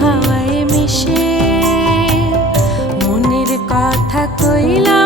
হাওয়ায় মিশে। মনের কথা কইলা